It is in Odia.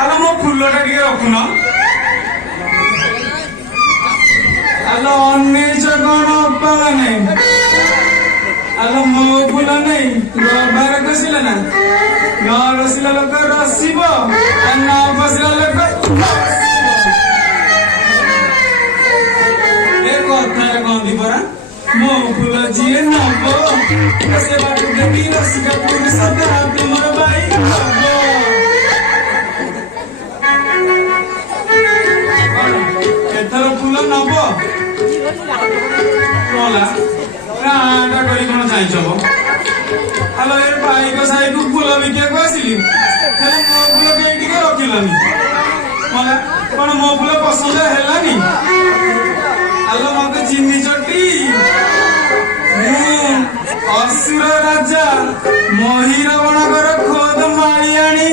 ଆଲୋ ମୋ ଫୁଲଟା ଟିକେ ରଖୁନ। ଆଲୋ ଅନେଇଛ କଣ ଅପା ମାନେ? ଆଲୋ ମୋ ଫୁଲ ନେଇ ରବାର କଷିଲେ ନା, ନ ରସିଲା ଲୋକ ରସିବ, ନ ବସିଲା ଲୋକ ଏ କଥାରେ କହନ୍ତି ପରା, ମୋ ଫୁଲ ଯିଏ ନବ ସେ ବାଟୁ ଦେଖି ରସିକା ପୁରୁଷ ତୁମର ଭାଇ ହବ। ଏଥର ଫୁଲ ନବ କଲା ଟା କରି କଣ ଚାହିଁଛ? ଆଲୋ ଏ ପାଇକ ସାହିକୁ ଫୁଲ ବିକିବାକୁ ଆସିଲି, ହେଲେ ମୋ ଫୁଲ କେହି ଟିକେ ରଖିଲନି। କଣ ମୋ ଫୁଲ ପସନ୍ଦ ହେଲାନି? ଆଲୋ ମତେ ଚିହ୍ନିଚଟି, ମୁଁ ଅସୁର ରାଜା ମହିରାବଣଙ୍କର ଖୋଦ ମାଳିଆଣି।